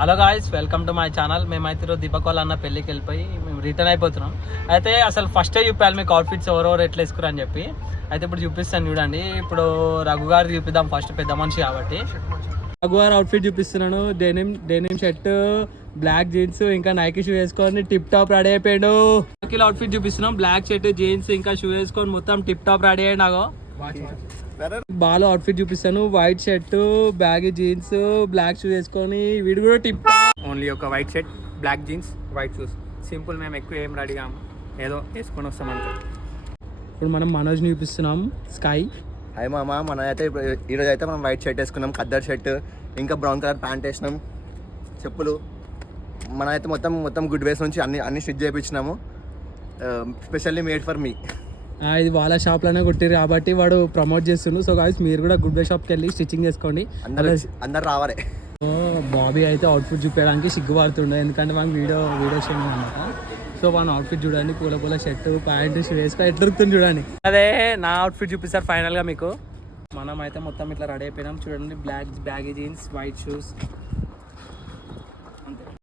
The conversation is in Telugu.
Hello guys, welcome to my channel. మేమైతే ఈరోజు దీపక్ వాళ్ళ అన్న పెళ్ళికి వెళ్ళిపోయి మేము రిటర్న్ అయిపోతున్నాం. అయితే అసలు ఫస్టే చూపించాలి మీకు అవుట్ఫిట్స్ ఎవరెవరు ఎట్లా వేసుకురు అని చెప్పి. అయితే ఇప్పుడు చూపిస్తాను చూడండి. ఇప్పుడు రఘు గారు చూపిద్దాం, ఫస్ట్ పెద్ద మనిషి కాబట్టి. రఘు గారు అవుట్ఫిట్ చూపిస్తున్నాను. డెనిమ్ షర్ట్, బ్లాక్ జీన్స్, ఇంకా నైకీ షూ వేసుకొని టిప్ టాప్ రెడీ అయిపోయాడు. అఖిల్ అవుట్ఫిట్ చూపిస్తున్నాం. బ్లాక్ షర్ట్, జీన్స్, ఇంకా షూ వేసుకొని మొత్తం టిప్ టాప్ రెడీ అయ్యాడు. నాగో బాలు అవుట్ఫిట్ చూపిస్తాను. White shirt, baggy jeans, black shoe వేసుకొని వీడు కూడా టిప్ ఓన్లీ ఒక white shirt, black jeans, white shoes. Simple. మేము ఎక్కువ ఏం రెడీగా ఏదో వేసుకొని వస్తాం అంతే. ఇప్పుడు మనం మనోజ్ని చూపిస్తున్నాం. స్కై హాయ్ మామ, మన అయితే ఈరోజు అయితే మనం వైట్ షర్ట్ వేసుకున్నాం, ఖద్దర్ షర్ట్, ఇంకా బ్రౌన్ కలర్ ప్యాంట్ వేసినాం, చెప్పులు. మనమైతే మొత్తం గుడ్ వేస్ నుంచి అన్ని స్టిచ్ చేయించినాము, స్పెషల్లీ మేడ్ ఫర్ మీ. ఇది వాళ్ళ షాప్లోనే కొట్టిరు కాబట్టి వాడు ప్రమోట్ చేస్తుండు. సో గాయ్స్ మీరు కూడా గుడ్ బై షాప్కి వెళ్ళి స్టిచ్చింగ్ చేసుకోండి. అందరు రావాలి. బాబీ అయితే అవుట్ఫిట్ చూపించడానికి సిగ్గుపడుతుండే, ఎందుకంటే మనకు వీడియో చేయడం అనమాట. సో మన అవుట్ఫిట్ చూడండి, పూల షర్ట్, ప్యాంట్, షూ వేసుకొని ఎట్లా దొరుకుతుంది చూడండి. అదే నా అవుట్ఫిట్ చూపిస్తారు ఫైనల్గా మీకు. మనం అయితే మొత్తం ఇట్లా రెడీ అయిపోయినాం చూడండి. Baggy jeans, white shoes,